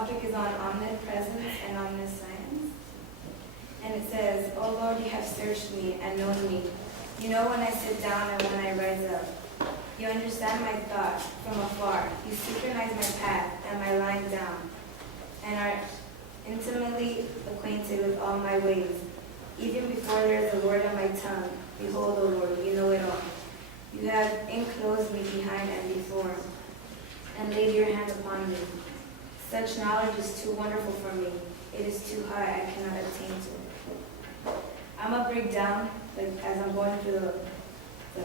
topic is on omnipresence and omniscience. And it says, "O Lord, you have searched me and known me. You know when I sit down and when I rise up. You understand my thought from afar. You synchronize my path and my lying down, and are intimately acquainted with all my ways. Even before there is a word on my tongue, behold, O Lord, you know it all. You have enclosed me behind and before, and laid your hand upon me. Such knowledge is too wonderful for me. It is too high, I cannot attain to it." I'm going to break down, as I'm going through the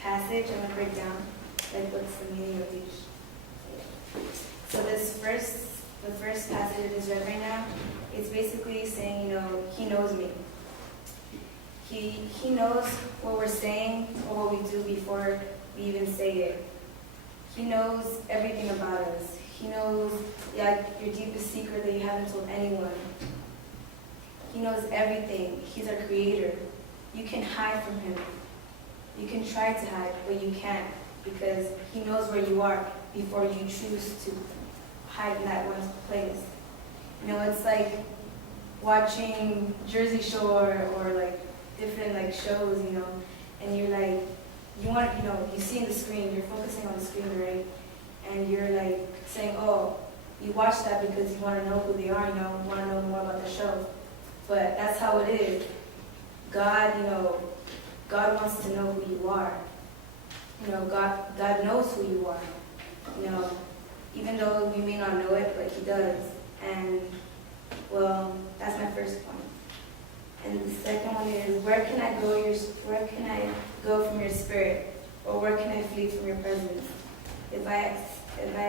passage, I'm going to break down, what's the meaning of each. So the first passage I just read right now, it's basically saying, he knows me. He knows what we're saying or what we do before we even say it. He knows everything about us. He knows your deepest secret that you haven't told anyone. He knows everything. He's our creator. You can hide from him. You can try to hide, but you can't, because he knows where you are before you choose to hide in that one place. It's like watching Jersey Shore or different shows, and you're you see in the screen, you're focusing on the screen, right? And you're saying, oh, you watch that because you want to know who they are, you want to know more about the show. But that's how it is. God wants to know who you are. God knows who you are. Even though we may not know it, but he does. And, that's my first point. And the second one is, where can I go from your spirit? Or where can I flee from your presence? If I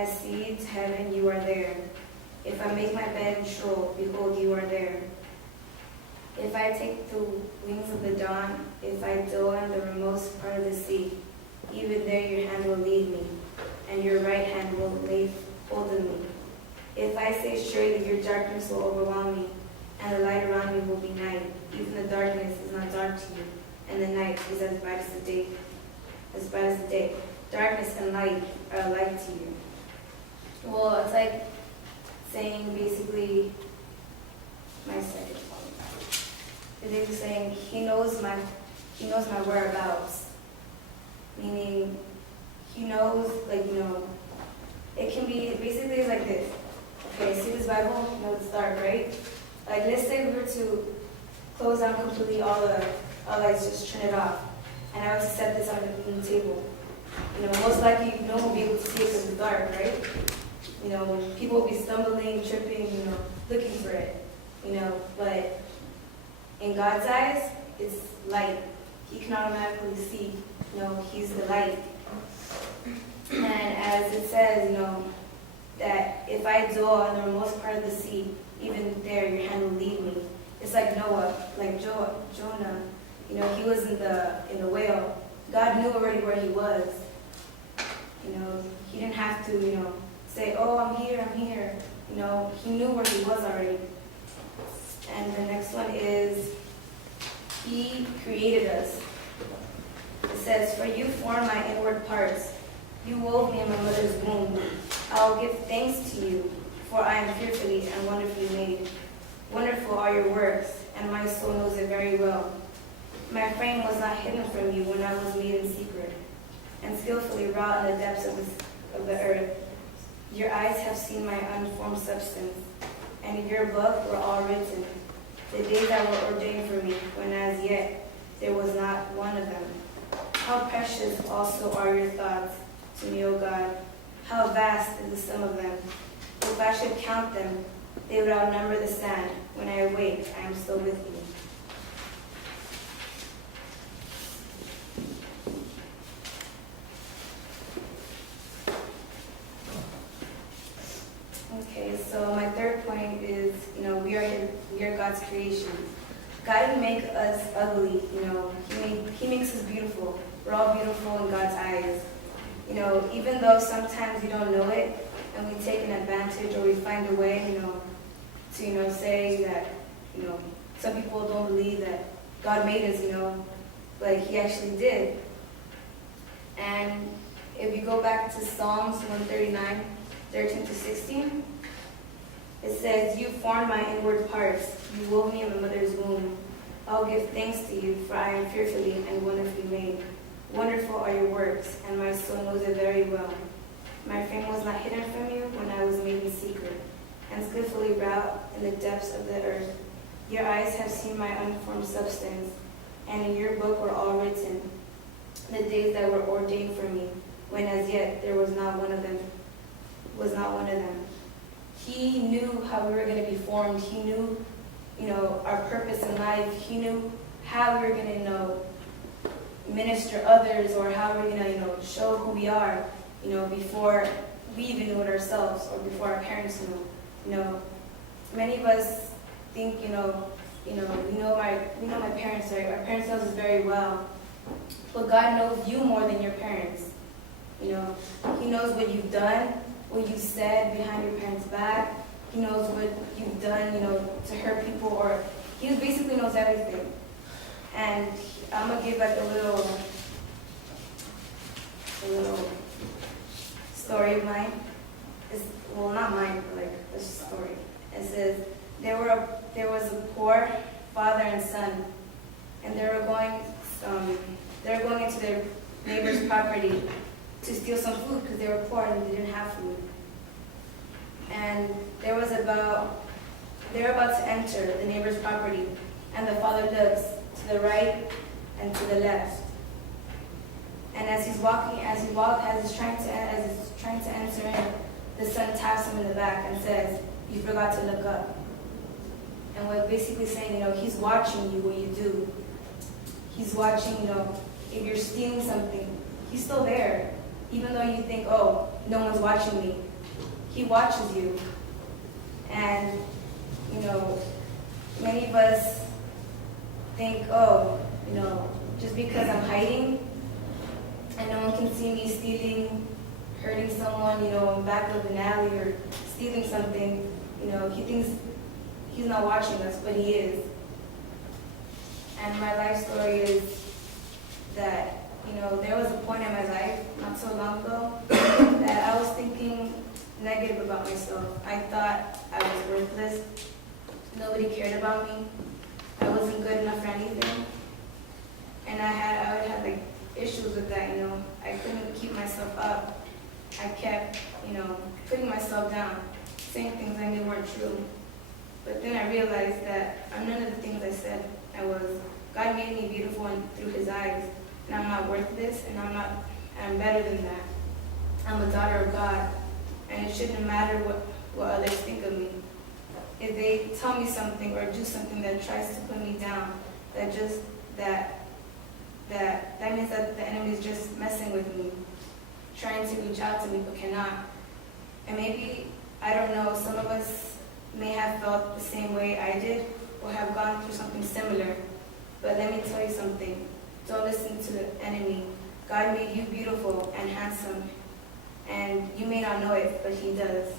ascend to heaven, you are there. If I make my bed in Sheol, behold, you are there. If I take the wings of the dawn, if I dwell in the remotest part of the sea, even there your hand will lead me, and your right hand will lay hold of me. If I say surely your darkness will overwhelm me, and the light around me will be night, even the darkness is not dark to you, and the night is as bright as the day. As bright as the day. Darkness and light are alike to you. Well, it's like saying basically my second point. It's basically saying he knows my whereabouts. Meaning he knows, it can be basically it's like this. Okay, see this Bible? It's dark, right? Let's say we were to close down completely all the lights, just turn it off, and I was to set this on the table. Most likely no one will be able to see it because it's dark, right? People will be stumbling, tripping, looking for it. But in God's eyes, it's light. He can automatically see, he's the light. And as it says, that if I dwell in the remotest part of the sea, even there your hand will lead me. It's like Noah, like Jonah. He was in the whale. God knew already where he was. He didn't have to, say, oh, I'm here. He knew where he was already. And the next one is, he created us. It says, for you formed my inward parts. You wove me in my mother's womb. I will give thanks to you, for I am fearfully and wonderfully made. Wonderful are your works, and my soul knows it very well. My frame was not hidden from you when I was made in secret, and skillfully wrought in the depths of the earth. Your eyes have seen my unformed substance, and in your book were all written, the days that were ordained for me, when as yet there was not one of them. How precious also are your thoughts to me, O God. How vast is the sum of them. If I should count them, they would outnumber the sand. When I awake, I am still with you. Okay, so my third point is, we are God's creation. God didn't make us ugly, He makes us beautiful. We're all beautiful in God's eyes. Even though sometimes we don't know it, and we take an advantage or we find a way, to, say that, some people don't believe that God made us, but He actually did. And if you go back to Psalms 139, 13 to 16, It says, "You formed my inward parts. You wove me in my mother's womb. I'll give thanks to you, for I am fearfully and wonderfully made. Wonderful are your works, and my soul knows it very well. My frame was not hidden from you when I was made in secret, and skillfully wrought in the depths of the earth. Your eyes have seen my unformed substance, and in your book were all written, the days that were ordained for me, when as yet there was not one of them. He knew how we were going to be formed. He knew, our purpose in life. He knew how we were going to, minister others, or how we're going to, show who we are, before we even knew it ourselves, or before our parents knew. Many of us think, we know my parents, right? Our parents knows us very well. But God knows you more than your parents. He knows what you've done, what you said behind your parents' back. He knows what you've done, to hurt people, or he basically knows everything. And I'm gonna give like a little story of mine. Well, not mine, but like a story. It says there was a poor father and son, and they were going into their neighbor's property to steal some food because they were poor and they didn't have food. And they were about to enter the neighbor's property, and the father looks to the right and to the left. And as he's trying to enter in, the son taps him in the back and says, "You forgot to look up." And we're basically saying, he's watching you what you do. He's watching, if you're stealing something, he's still there. Even though you think, oh, no one's watching me, he watches you. And, many of us think, oh, just because I'm hiding and no one can see me stealing, hurting someone, back of an alley or stealing something, he thinks he's not watching us, but he is. And my life story is that, there was a point in my life, not so long ago, that I was thinking negative about myself. I thought I was worthless. Nobody cared about me. I wasn't good enough for anything. And I would have like issues with that, I couldn't keep myself up. I kept, putting myself down, saying things I knew weren't true. But then I realized that none of the things I said I was. God made me beautiful through his eyes, and I'm not worth this, and I'm better than that. I'm a daughter of God, and it shouldn't matter what others think of me. If they tell me something or do something that tries to put me down, that means that the enemy is just messing with me, trying to reach out to me, but cannot. And maybe, I don't know, some of us may have felt the same way I did, or have gone through something similar. But let me tell you something. Don't listen to the enemy. God made you beautiful and handsome. And you may not know it, but he does.